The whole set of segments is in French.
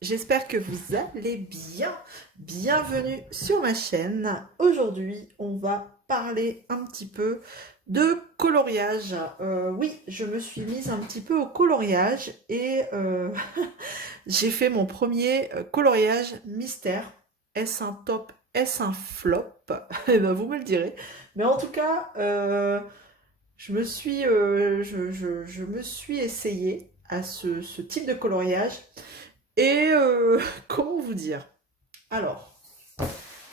j'espère que vous allez bien. Bienvenue sur ma chaîne. Aujourd'hui, on va parler un petit peu de coloriage. Oui, je me suis mise un petit peu au coloriage et j'ai fait mon premier coloriage mystère. Est-ce un top? Est-ce un flop? Eh ben, vous me le direz. Mais en tout cas, je me suis essayée à ce type de coloriage. Et comment vous dire? Alors,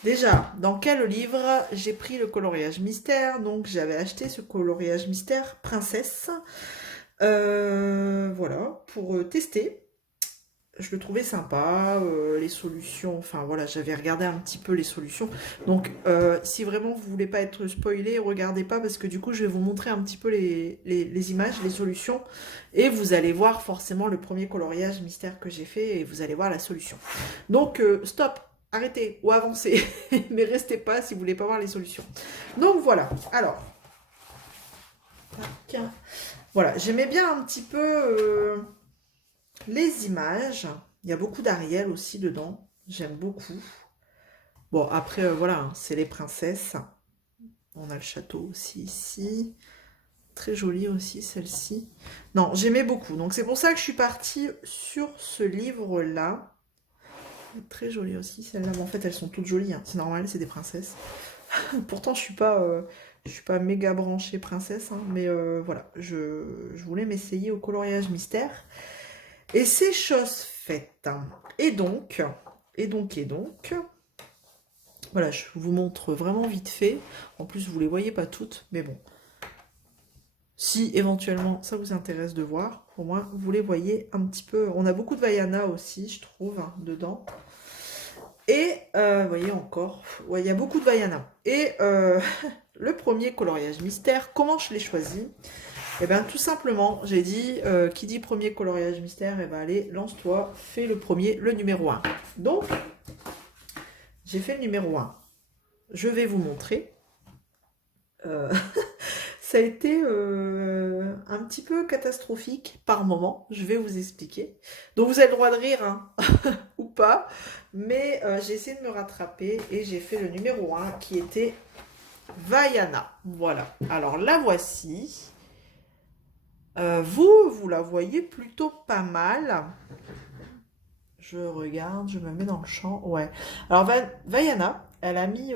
déjà, dans quel livre j'ai pris le coloriage mystère? Donc, j'avais acheté ce coloriage mystère princesse. Voilà, pour tester. Je le trouvais sympa, les solutions, enfin voilà, j'avais regardé un petit peu les solutions. Donc, si vraiment vous voulez pas être spoilé, regardez pas parce que du coup, je vais vous montrer un petit peu les images, les solutions, et vous allez voir forcément le premier coloriage mystère que j'ai fait et vous allez voir la solution. Donc, stop, arrêtez ou avancez, mais restez pas si vous voulez pas voir les solutions. Donc voilà. Alors, tac. Voilà, j'aimais bien un petit peu. Les images, il y a beaucoup d'Ariel aussi dedans. J'aime beaucoup. Bon, après, voilà, hein, c'est les princesses. On a le château aussi ici. Très jolie aussi, celle-ci. Non, j'aimais beaucoup. Donc, c'est pour ça que je suis partie sur ce livre-là. Très jolie aussi, celle-là. Bon, en fait, elles sont toutes jolies. Hein. C'est normal, c'est des princesses. Pourtant, je suis pas méga branchée princesse. Hein, mais voilà, je voulais m'essayer au coloriage mystère. Et c'est chose faite. Et donc, voilà, je vous montre vraiment vite fait. En plus, vous les voyez pas toutes, mais bon. Si éventuellement ça vous intéresse de voir, au moins vous les voyez un petit peu. On a beaucoup de Vaiana aussi, je trouve, hein, dedans. Et vous voyez encore, ouais, il y a beaucoup de Vaiana. Et le premier coloriage mystère, comment je l'ai choisi? Eh bien, tout simplement, j'ai dit, qui dit premier coloriage mystère, eh ben, allez, lance-toi, fais le premier, le numéro un. Donc, j'ai fait le numéro un. Je vais vous montrer. Euh, ça a été un petit peu catastrophique par moment, je vais vous expliquer. Donc, vous avez le droit de rire, hein, ou pas, mais j'ai essayé de me rattraper et j'ai fait le numéro un qui était Vaiana. Voilà. Alors, la voici. Vous la voyez plutôt pas mal. Je regarde, je me mets dans le champ. Ouais. Alors, Vaiana, elle a mis,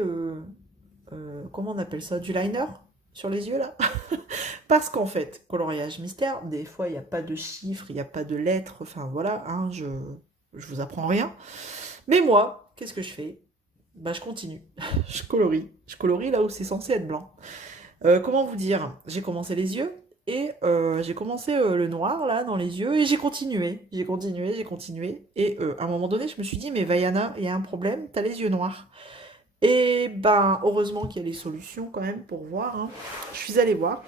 comment on appelle ça, du liner sur les yeux, là. Parce qu'en fait, coloriage mystère, des fois, il n'y a pas de chiffres, il n'y a pas de lettres. Enfin, voilà, hein, je vous apprends rien. Mais moi, qu'est-ce que je fais? Bah, je continue. Je colorie. Je colorie là où c'est censé être blanc. Comment vous dire? J'ai commencé les yeux et j'ai commencé le noir là dans les yeux et j'ai continué. J'ai continué, j'ai continué. Et à un moment donné, je me suis dit, mais Vaiana, il y a un problème, t'as les yeux noirs. Et ben, heureusement qu'il y a les solutions quand même pour voir. Hein. Je suis allée voir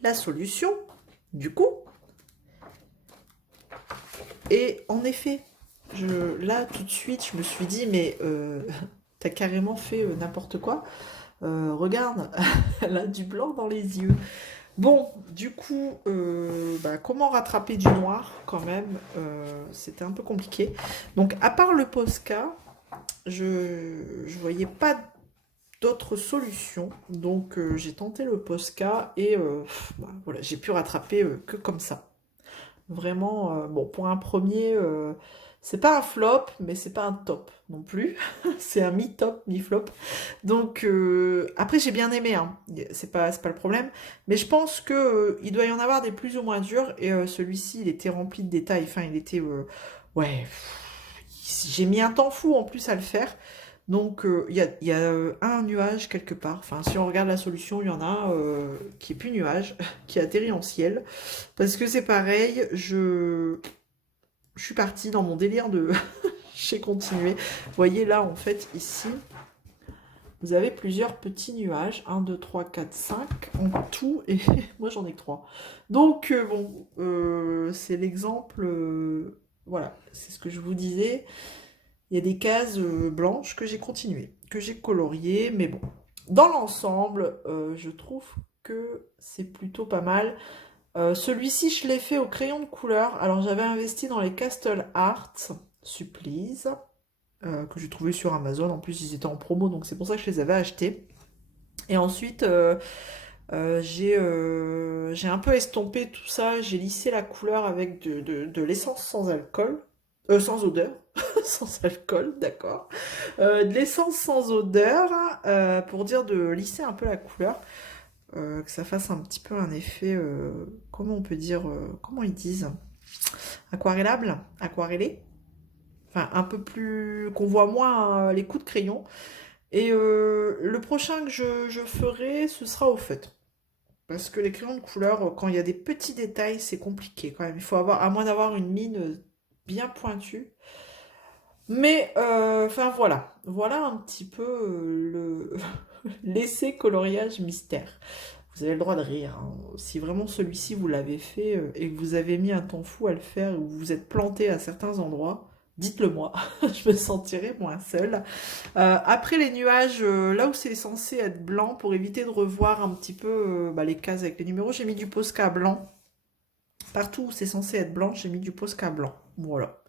la solution, du coup. Et en effet, là tout de suite, je me suis dit, mais t'as carrément fait n'importe quoi. Regarde, elle a du blanc dans les yeux. Bon, du coup, bah, comment rattraper du noir quand même c'était un peu compliqué. Donc, à part le Posca, je voyais pas d'autres solutions. Donc, j'ai tenté le Posca et bah, voilà, j'ai pu rattraper que comme ça. Vraiment, bon, pour un premier, c'est pas un flop, mais c'est pas un top non plus. C'est un mi-top, mi-flop. Donc, après, j'ai bien aimé, hein. C'est pas le problème. Mais je pense que il doit y en avoir des plus ou moins durs. Et celui-ci, il était rempli de détails. Enfin, il était. Ouais. J'ai mis un temps fou en plus à le faire. Donc, il y a un nuage quelque part. Enfin, si on regarde la solution, il y en a un qui est plus nuage, qui atterrit en ciel. Parce que c'est pareil, je suis partie dans mon délire de. J'ai continué. Vous voyez là, en fait, ici, vous avez plusieurs petits nuages. Un, 2, 3, 4, 5 en tout. Et moi, j'en ai que 3. Donc, bon, c'est l'exemple. Voilà, c'est ce que je vous disais. Il y a des cases blanches que j'ai continuées, que j'ai coloriées. Mais bon, dans l'ensemble, je trouve que c'est plutôt pas mal. Celui-ci, je l'ai fait au crayon de couleur. Alors, j'avais investi dans les Castle Art Supplies, que j'ai trouvé sur Amazon. En plus, ils étaient en promo, donc c'est pour ça que je les avais achetés. Et ensuite, j'ai un peu estompé tout ça. J'ai lissé la couleur avec de l'essence sans alcool. Sans odeur. Sans alcool, d'accord. De l'essence sans odeur, pour dire de lisser un peu la couleur. Que ça fasse un petit peu un effet, comment on peut dire, comment ils disent, aquarellable, aquarellé, enfin un peu plus, qu'on voit moins les coups de crayon. Et le prochain que je ferai, ce sera au feutre. Parce que les crayons de couleur, quand il y a des petits détails, c'est compliqué quand même. Il faut avoir, à moins d'avoir une mine bien pointue. Mais, enfin voilà. Voilà un petit peu l'essai coloriage mystère. Vous avez le droit de rire, hein. Si vraiment celui-ci vous l'avez fait et que vous avez mis un temps fou à le faire ou vous vous êtes planté à certains endroits, dites-le moi, je me sentirai moins seule. Après les nuages, là où c'est censé être blanc, pour éviter de revoir un petit peu les cases avec les numéros, j'ai mis du Posca blanc. Partout où c'est censé être blanc, j'ai mis du Posca blanc. Voilà.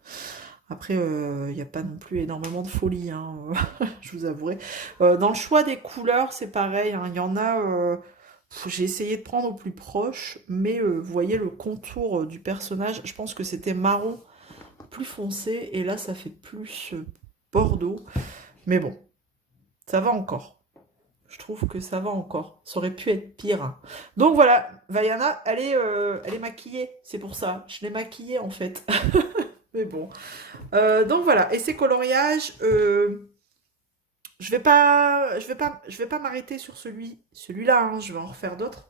Après, il n'y a pas non plus énormément de folie, hein, je vous avouerai. Dans le choix des couleurs, c'est pareil, hein. Il y en a, j'ai essayé de prendre au plus proche, mais vous voyez le contour du personnage, je pense que c'était marron plus foncé, et là ça fait plus bordeaux. Mais bon, ça va encore. Je trouve que ça va encore. Ça aurait pu être pire, hein. Donc voilà, Vaiana, elle est maquillée, c'est pour ça. Je l'ai maquillée en fait. Mais bon. Donc voilà, et ces coloriages, je vais pas m'arrêter sur celui-là, hein, je vais en refaire d'autres.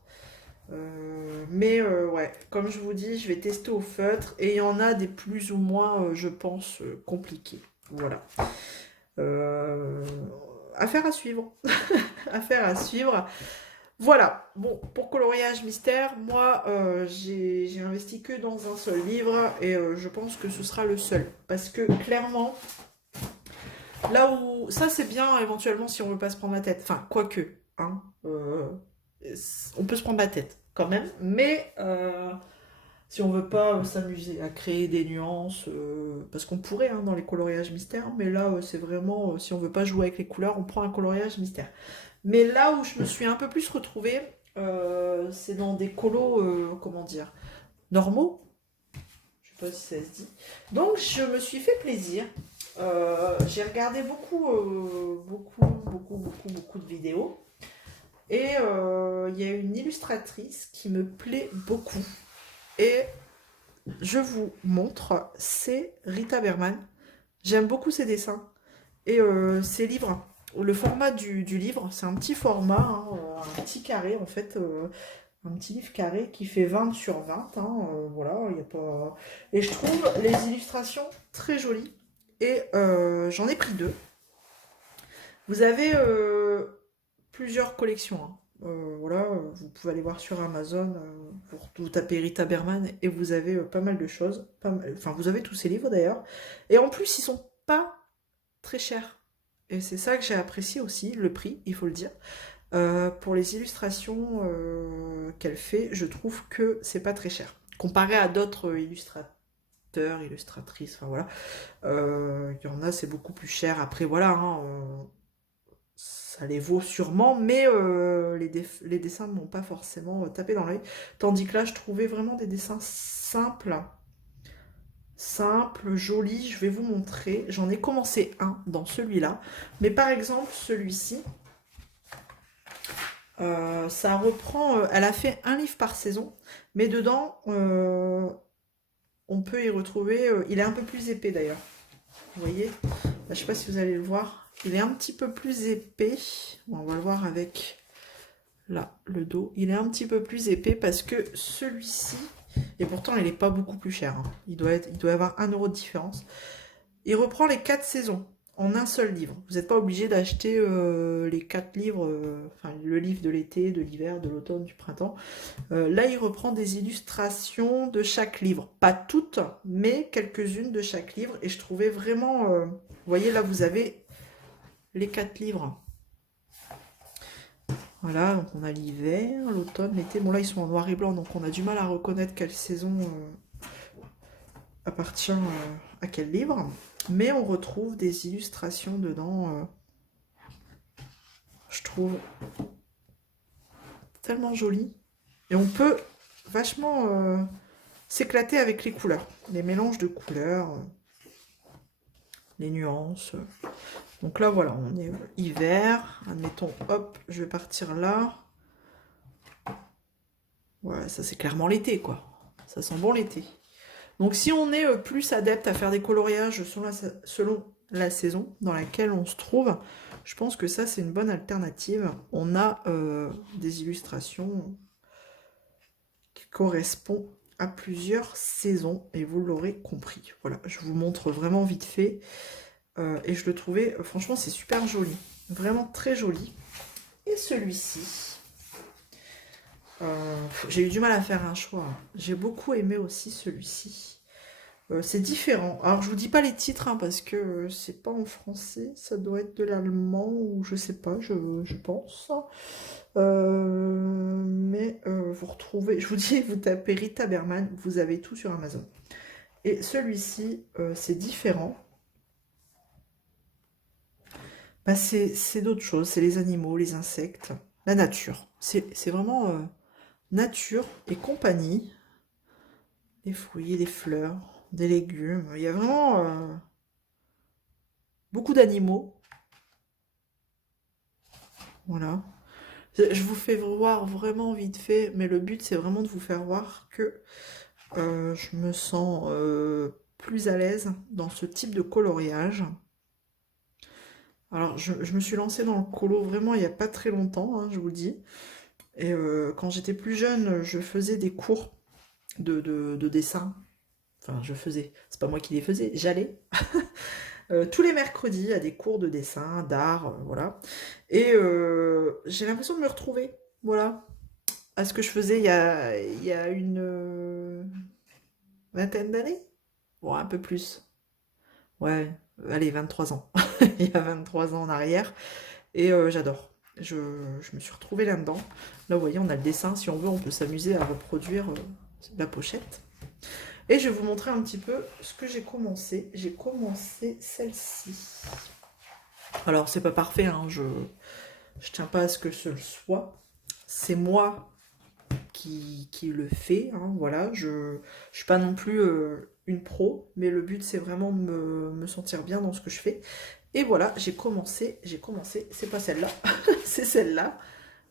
Mais ouais, comme je vous dis, je vais tester au feutre et il y en a des plus ou moins, je pense, compliqués. Voilà. Euh, Affaire à suivre. Affaire à suivre. Voilà. Bon, pour coloriage mystère, moi, j'ai investi que dans un seul livre et je pense que ce sera le seul. Parce que clairement, là où ça c'est bien éventuellement si on veut pas se prendre la tête. Enfin, quoique, hein. On peut se prendre la tête quand même, mais si on veut pas s'amuser à créer des nuances, parce qu'on pourrait hein, dans les coloriages mystères, mais là c'est vraiment si on veut pas jouer avec les couleurs, on prend un coloriage mystère. Mais là où je me suis un peu plus retrouvée, c'est dans des colos, comment dire, normaux. Je sais pas si ça se dit. Donc je me suis fait plaisir. J'ai regardé beaucoup de vidéos. Et il y a une illustratrice qui me plaît beaucoup. Et je vous montre, c'est Rita Berman. J'aime beaucoup ses dessins. Et ses livres. Le format du livre, c'est un petit format, hein, un petit carré en fait. Un petit livre carré qui fait 20 sur 20. Hein, voilà, il y a pas... Et je trouve les illustrations très jolies. Et j'en ai pris deux. Vous avez plusieurs collections, hein. Voilà, vous pouvez aller voir sur Amazon, vous tapez Rita Berman et vous avez pas mal de choses. Enfin, vous avez tous ces livres d'ailleurs. Et en plus, ils sont pas très chers. Et c'est ça que j'ai apprécié aussi, le prix, il faut le dire. Pour les illustrations qu'elle fait, je trouve que c'est pas très cher. Comparé à d'autres illustrateurs, illustratrices, enfin voilà. Il y en a, c'est beaucoup plus cher. Après, voilà, hein, ça les vaut sûrement, mais les dessins ne m'ont pas forcément tapé dans l'œil. Tandis que là, je trouvais vraiment des dessins simples, jolis. Je vais vous montrer. J'en ai commencé un dans celui-là. Mais par exemple, celui-ci, ça reprend... elle a fait un livre par saison, mais dedans, on peut y retrouver... il est un peu plus épais d'ailleurs. Vous voyez? Là, je ne sais pas si vous allez le voir. Il est un petit peu plus épais. Bon, on va le voir avec là, le dos. Il est un petit peu plus épais parce que celui-ci, et pourtant il n'est pas beaucoup plus cher, hein. Il doit y avoir 1 euro de différence. Il reprend les 4 saisons en un seul livre. Vous n'êtes pas obligé d'acheter les 4 livres, enfin le livre de l'été, de l'hiver, de l'automne, du printemps. Là, il reprend des illustrations de chaque livre. Pas toutes, mais quelques-unes de chaque livre. Et je trouvais vraiment... vous voyez, là, vous avez les 4 livres. Voilà, donc on a l'hiver, l'automne, l'été. Bon là, ils sont en noir et blanc, donc on a du mal à reconnaître quelle saison appartient à quel livre. Mais on retrouve des illustrations dedans, je trouve tellement jolies. Et on peut vachement s'éclater avec les couleurs, les mélanges de couleurs, les nuances. Donc là, voilà, on est hiver. Admettons, hop, je vais partir là. Ouais, ça c'est clairement l'été, quoi. Ça sent bon l'été. Donc si on est plus adepte à faire des coloriages selon la saison dans laquelle on se trouve, je pense que ça c'est une bonne alternative. On a des illustrations qui correspondent à plusieurs saisons et vous l'aurez compris. Voilà, je vous montre vraiment vite fait. Et je le trouvais, franchement, c'est super joli. Vraiment très joli. Et celui-ci, j'ai eu du mal à faire un choix. J'ai beaucoup aimé aussi celui-ci. C'est différent. Alors, je vous dis pas les titres, hein, parce que c'est pas en français. Ça doit être de l'allemand ou je sais pas, je pense. Mais vous retrouvez, je vous dis, vous tapez Rita Berman, vous avez tout sur Amazon. Et celui-ci, c'est différent. Bah, c'est d'autres choses, c'est les animaux, les insectes, la nature. C'est vraiment nature et compagnie. Des fruits, des fleurs, des légumes. Il y a vraiment beaucoup d'animaux. Voilà. Je vous fais voir vraiment vite fait, mais le but c'est vraiment de vous faire voir que je me sens plus à l'aise dans ce type de coloriage. Alors, je me suis lancée dans le colo vraiment il n'y a pas très longtemps, hein, je vous le dis. Et quand j'étais plus jeune, je faisais des cours de dessin. Enfin, je faisais, c'est pas moi qui les faisais, j'allais tous les mercredis à des cours de dessin, d'art, voilà. Et j'ai l'impression de me retrouver, voilà, à ce que je faisais il y a une vingtaine d'années. Bon, un peu plus. Ouais, allez, 23 ans. Il y a 23 ans en arrière. Et j'adore. Je me suis retrouvée là-dedans. Là, vous voyez, on a le dessin. Si on veut, on peut s'amuser à reproduire la pochette. Et je vais vous montrer un petit peu ce que j'ai commencé. J'ai commencé celle-ci. Alors, c'est pas parfait, hein, je tiens pas à ce que ce le soit. C'est moi qui le fais, hein, voilà. Je suis pas non plus une pro, mais le but, c'est vraiment de me sentir bien dans ce que je fais. Et voilà, j'ai commencé, c'est pas celle-là, c'est celle-là.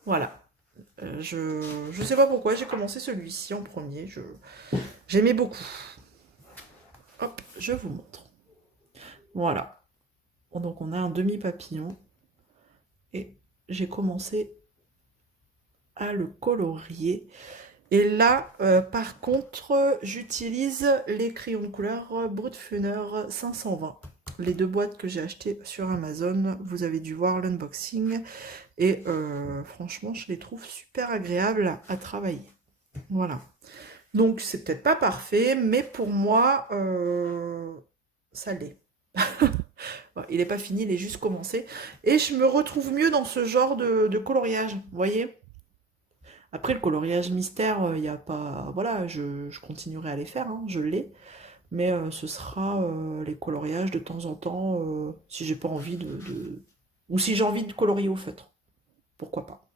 Voilà. Je sais pas pourquoi, j'ai commencé celui-ci en premier. J'aimais beaucoup. Hop, je vous montre. Voilà. Bon, donc on a un demi-papillon. Et j'ai commencé à le colorier. Et là, par contre, j'utilise les crayons de couleur Brutfuner 520. Les deux boîtes que j'ai achetées sur Amazon, vous avez dû voir l'unboxing. Et franchement, je les trouve super agréables à travailler. Voilà. Donc, c'est peut-être pas parfait, mais pour moi, ça l'est. Il n'est pas fini, il est juste commencé. Et je me retrouve mieux dans ce genre de coloriage, vous voyez. Après, le coloriage mystère, il n'y a pas... Voilà, je continuerai à les faire, hein, je l'ai. Mais ce sera les coloriages de temps en temps, si j'ai pas envie ou si j'ai envie de colorier au feutre. Pourquoi pas.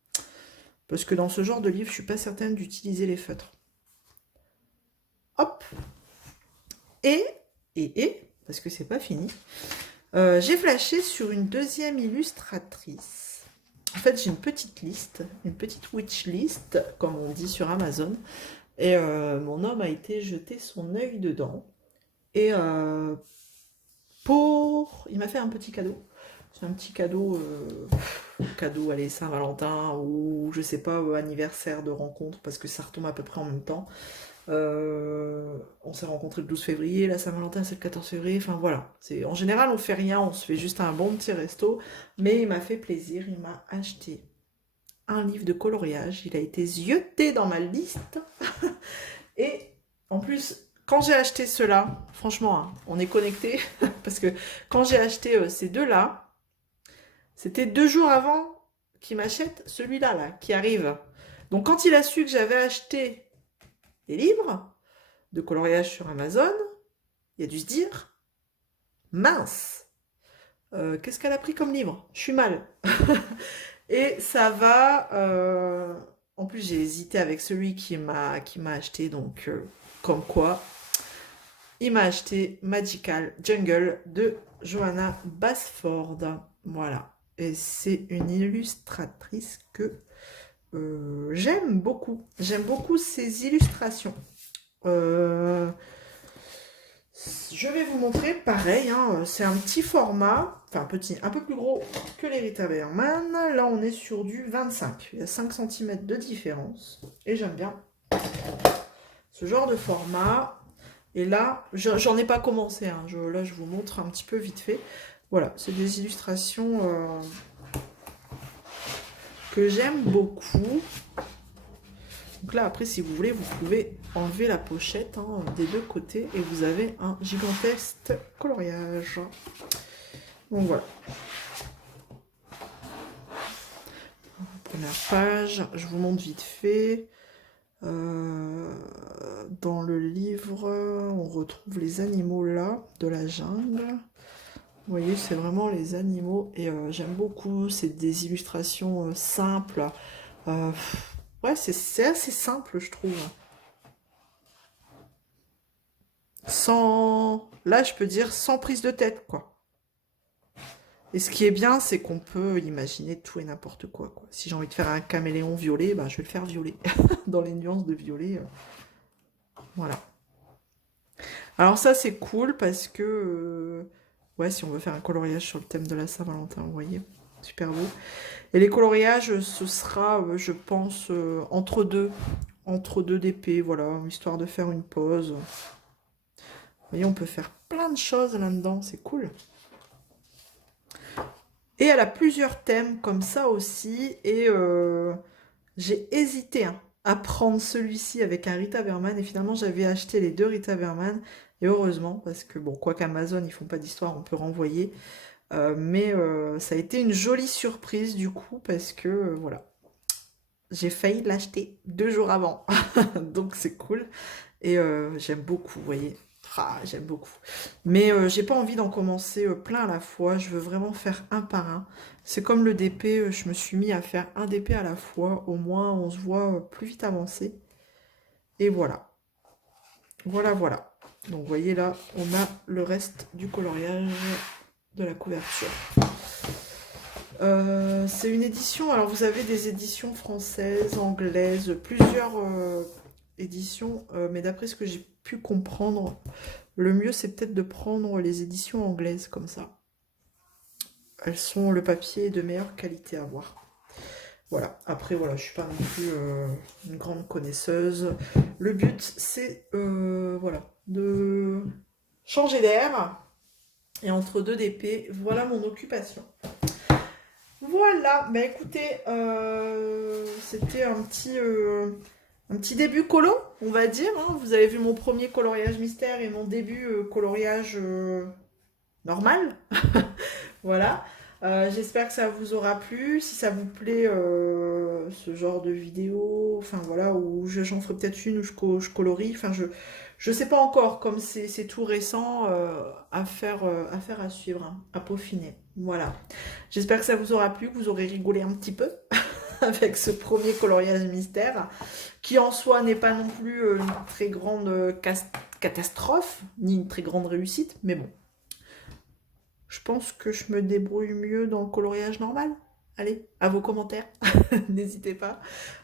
Parce que dans ce genre de livre, je suis pas certaine d'utiliser les feutres. Hop. Parce que c'est pas fini, j'ai flashé sur une deuxième illustratrice. En fait, j'ai une petite liste, une petite wish list, comme on dit sur Amazon. Et mon homme a été jeter son œil dedans. Et il m'a fait un petit cadeau. C'est un petit cadeau, allez, Saint-Valentin ou je sais pas, anniversaire de rencontre, parce que ça retombe à peu près en même temps. On s'est rencontrés le 12 février, la Saint-Valentin c'est le 14 février, enfin voilà. En général on fait rien, on se fait juste un bon petit resto, mais il m'a fait plaisir, il m'a acheté un livre de coloriage, il a été zioté dans ma liste, et en plus, quand j'ai acheté cela, franchement, hein, on est connectés, parce que quand j'ai acheté ces deux-là, c'était 2 jours avant qui m'achète celui-là, là, qui arrive. Donc quand il a su que j'avais acheté des livres de coloriage sur Amazon, il a dû se dire, mince, qu'est-ce qu'elle a pris comme livre? Je suis mal. Et ça va... En plus, j'ai hésité avec celui qui m'a acheté, donc comme quoi, il m'a acheté Magical Jungle de Johanna Basford. Voilà. Et c'est une illustratrice que j'aime beaucoup. J'aime beaucoup ses illustrations. Je vais vous montrer, pareil, hein, c'est un petit format, enfin petit, un peu plus gros que les Rita Berman. Là, on est sur du 25. Il y a 5 cm de différence. Et j'aime bien ce genre de format. Et là, j'en ai pas commencé. Hein. Là, je vous montre un petit peu vite fait. Voilà, c'est des illustrations que j'aime beaucoup. Donc là, après, si vous voulez, vous pouvez enlever la pochette hein, des deux côtés et vous avez un gigantesque coloriage. Donc voilà. Première page, je vous montre vite fait. Dans le livre, on retrouve les animaux là, de la jungle. Vous voyez, c'est vraiment les animaux et j'aime beaucoup. C'est des illustrations simples. Ouais, c'est assez simple, je trouve. Là, je peux dire sans prise de tête, quoi. Et ce qui est bien, c'est qu'on peut imaginer tout et n'importe quoi, quoi. Si j'ai envie de faire un caméléon violet, bah, je vais le faire violet. Dans les nuances de violet. Voilà. Alors ça, c'est cool parce que... ouais, si on veut faire un coloriage sur le thème de la Saint-Valentin, vous voyez. Super beau. Et les coloriages, ce sera, je pense, entre deux DP, voilà, histoire de faire une pause. Vous voyez, on peut faire plein de choses là-dedans, c'est cool. Et elle a plusieurs thèmes comme ça aussi. Et j'ai hésité hein, à prendre celui-ci avec un Rita Berman. Et finalement, j'avais acheté les deux Rita Berman. Et heureusement, parce que bon, quoi qu'Amazon, ils font pas d'histoire, on peut renvoyer. Mais ça a été une jolie surprise du coup, parce que voilà. J'ai failli l'acheter 2 jours avant. Donc c'est cool. Et j'aime beaucoup, vous voyez. Ah, j'aime beaucoup. Mais j'ai pas envie d'en commencer plein à la fois. Je veux vraiment faire un par un. C'est comme le DP, je me suis mis à faire un DP à la fois. Au moins, on se voit plus vite avancer. Et voilà. Voilà, voilà. Donc, vous voyez là, on a le reste du coloriage de la couverture. C'est une édition, alors vous avez des éditions françaises, anglaises, plusieurs éditions, mais d'après ce que j'ai pu comprendre, le mieux c'est peut-être de prendre les éditions anglaises comme ça. Le papier est de meilleure qualité à voir. Voilà, après voilà, je suis pas non plus une grande connaisseuse. Le but c'est voilà, de changer d'air et entre deux DP, voilà mon occupation. Voilà, bah écoutez, c'était un petit début colo, on va dire. Hein. Vous avez vu mon premier coloriage mystère et mon début coloriage normal. Voilà. J'espère que ça vous aura plu. Si ça vous plaît, ce genre de vidéo, enfin voilà, où j'en ferai peut-être une où je colorie. Enfin, je sais pas encore, comme c'est tout récent, à faire à suivre, hein, à peaufiner. Voilà. J'espère que ça vous aura plu, que vous aurez rigolé un petit peu avec ce premier coloriage mystère, qui en soi n'est pas non plus une très grande catastrophe, ni une très grande réussite, mais bon. Je pense que je me débrouille mieux dans le coloriage normal. Allez, à vos commentaires, n'hésitez pas.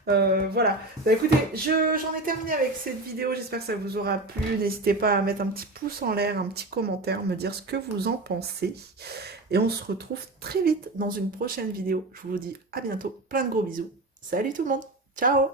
Voilà, bah, écoutez, j'en ai terminé avec cette vidéo, j'espère que ça vous aura plu. N'hésitez pas à mettre un petit pouce en l'air, un petit commentaire, me dire ce que vous en pensez. Et on se retrouve très vite dans une prochaine vidéo. Je vous dis à bientôt, plein de gros bisous. Salut tout le monde, ciao!